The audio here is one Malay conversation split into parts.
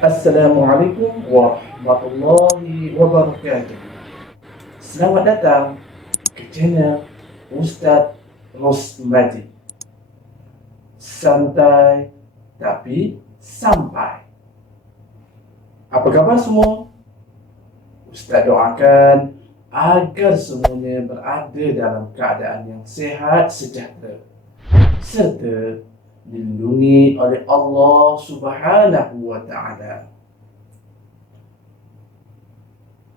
Assalamualaikum warahmatullahi wabarakatuh. Selamat datang ke channel Ustaz Rosmadi. Santai tapi sampai. Apa khabar semua? Ustaz doakan agar semuanya berada dalam keadaan yang sehat sejahtera serta dilindungi oleh Allah Subhanahu wa Ta'ala.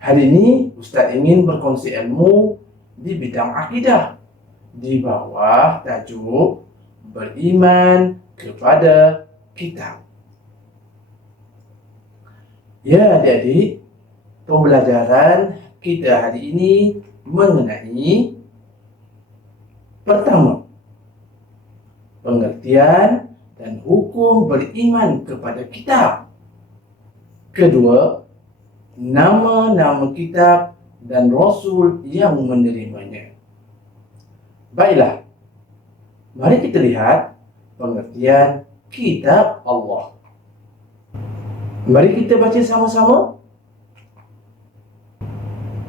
Hari ini Ustaz ingin berkongsi ilmu di bidang akidah di bawah tajuk beriman kepada kitab. Ya adik-adik, pembelajaran kita hari ini mengenai pertama, pengertian dan hukum beriman kepada kitab. Kedua, nama-nama kitab dan rasul yang menerimanya. Baiklah, mari kita lihat pengertian kitab Allah. Mari kita baca sama-sama.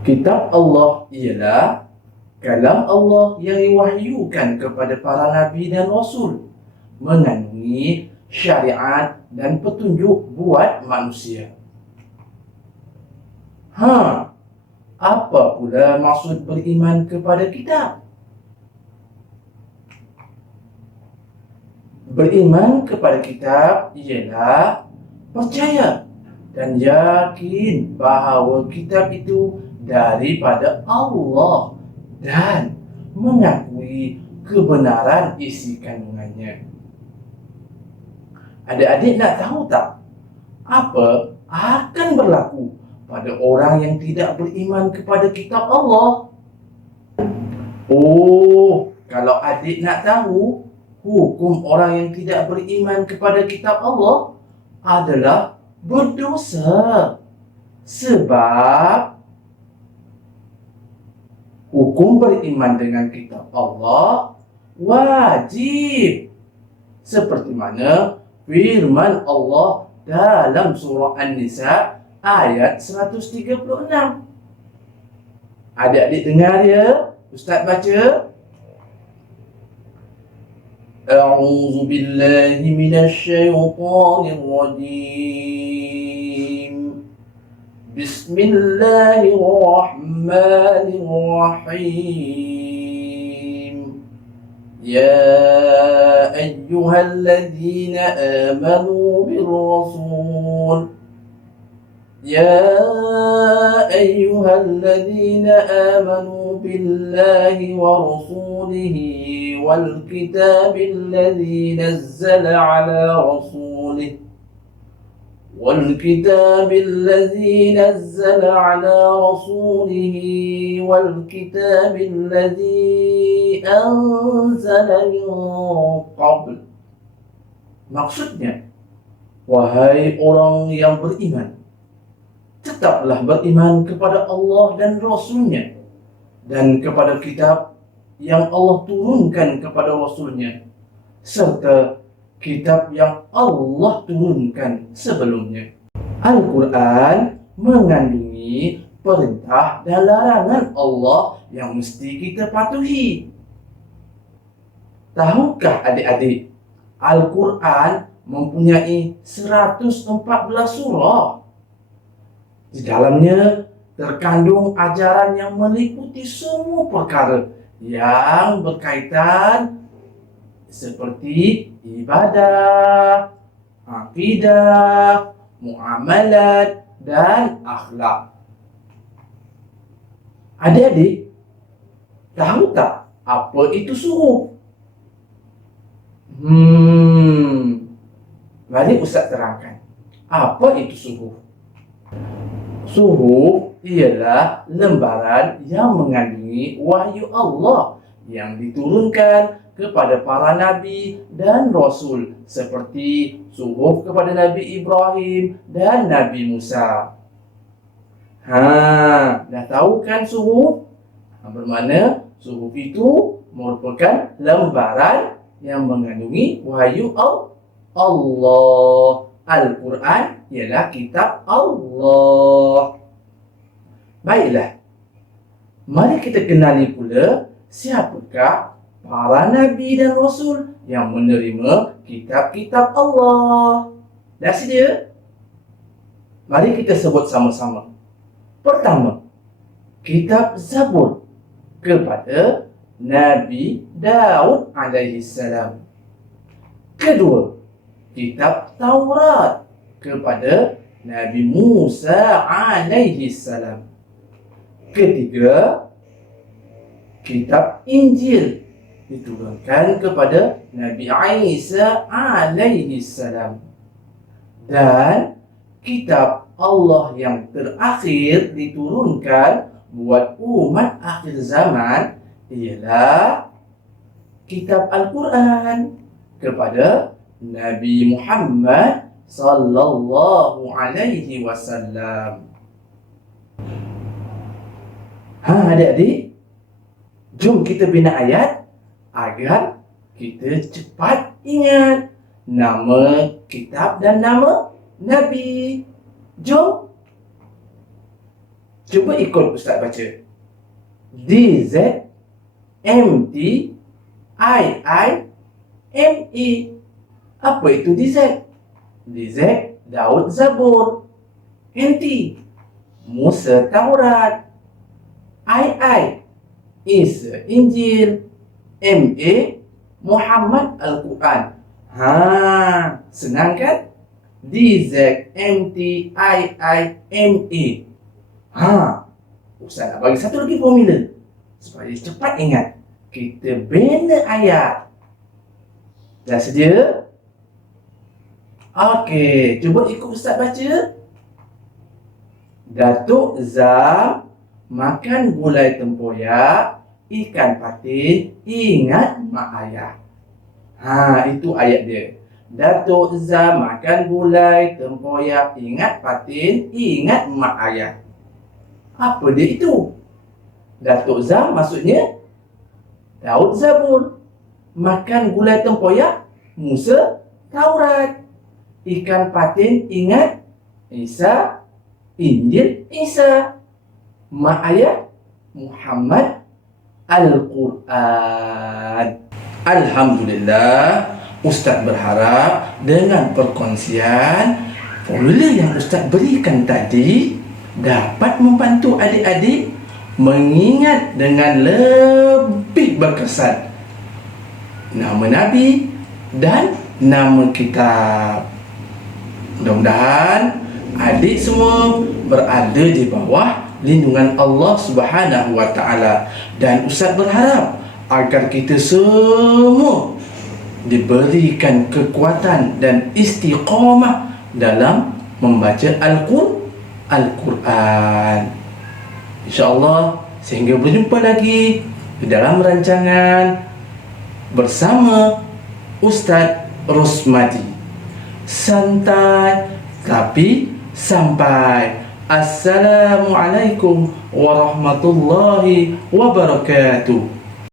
Kitab Allah ialah kalam Allah yang diwahyukan kepada para nabi dan rasul, mengandungi syariat dan petunjuk buat manusia. Apa pula maksud beriman kepada kitab? Beriman kepada kitab ialah percaya dan yakin bahawa kitab itu daripada Allah dan mengakui kebenaran isi kandungannya. Adik-adik nak tahu tak apa akan berlaku pada orang yang tidak beriman kepada kitab Allah? Kalau adik nak tahu, hukum orang yang tidak beriman kepada kitab Allah adalah berdosa. Sebab hukum beriman dengan kitab Allah wajib, seperti mana firman Allah dalam surah An-Nisa ayat 136. Adik-adik dengar ya, Ustaz baca. A'udzu billahi minasy syaithanir rajim. Bismillahirrahmanirrahim. Ya ayyuhalladzina amanu birrasul. يا أيها الذين آمنوا بالله ورسوله والكتاب الذي نزل على رسوله والكتاب الذي أنزل من قبل. Maksudnya, wahai orang yang beriman, tetaplah beriman kepada Allah dan Rasulnya dan kepada kitab yang Allah turunkan kepada Rasulnya serta kitab yang Allah turunkan sebelumnya. Al-Quran mengandungi perintah dan larangan Allah yang mesti kita patuhi. Tahukah adik-adik, Al-Quran mempunyai 114 surah. Di dalamnya terkandung ajaran yang meliputi semua perkara yang berkaitan seperti ibadah, akidah, muamalat dan akhlak. Adik-adik, tahu tak apa itu suhuf? Mari Ustaz terangkan. Apa itu suhuf? Suhuf ialah lembaran yang mengandungi wahyu Allah yang diturunkan kepada para nabi dan rasul, seperti suhuf kepada Nabi Ibrahim dan Nabi Musa. Dah tahu kan suhuf? Bermakna suhuf itu merupakan lembaran yang mengandungi wahyu Allah. Al-Quran ialah kitab Allah. Baiklah, mari kita kenali pula siapakah para nabi dan rasul yang menerima kitab-kitab Allah. Dah sedia? Mari kita sebut sama-sama. Pertama, kitab Zabur kepada Nabi Daud alaihi salam. Kedua, kitab Taurat kepada Nabi Musa alaihi salam. Ketiga, kitab Injil diturunkan kepada Nabi Isa alaihi salam. Dan kitab Allah yang terakhir diturunkan buat umat akhir zaman ialah kitab Al-Quran kepada Nabi Muhammad sallallahu alaihi wasallam. Adik-adik, jom kita bina ayat agar kita cepat ingat nama kitab dan nama Nabi. Jom. Cuba ikut Ustaz baca. DZMTIIME. Apa itu DZ? DZ Daud Zabur. MT Musa Taurat. II Isa Injil. MA Muhammad Al-Quran. Senang kan? DZMTIIME. Ustaz nak bagi satu lagi formula supaya cepat ingat. Kita bina ayat. Dah sedia? Okey, cuba ikut Ustaz baca. Datuk Zam makan gulai tempoyak, ikan patin, ingat mak ayah. Itu ayat dia. Datuk Zam makan gulai tempoyak, ingat patin, ingat mak ayah. Apa dia itu? Datuk Zam maksudnya Daud Zabur. Makan gulai tempoyak, Musa Taurat. Ikan patin, ingat Isa Injil Isa. Mak ayah Muhammad Al-Quran. Alhamdulillah, Ustaz berharap dengan perkongsian formula yang Ustaz berikan tadi dapat membantu adik-adik mengingat dengan lebih berkesan nama Nabi dan nama kitab. Mudah-mudahan adik semua berada di bawah lindungan Allah Subhanahu wa taala, dan Ustaz berharap agar kita semua diberikan kekuatan dan istiqamah dalam membaca Al-Quran. InsyaAllah sehingga berjumpa lagi di dalam rancangan bersama Ustaz Rosmadi. Santai tapi sampai. Assalamualaikum warahmatullahi wabarakatuh.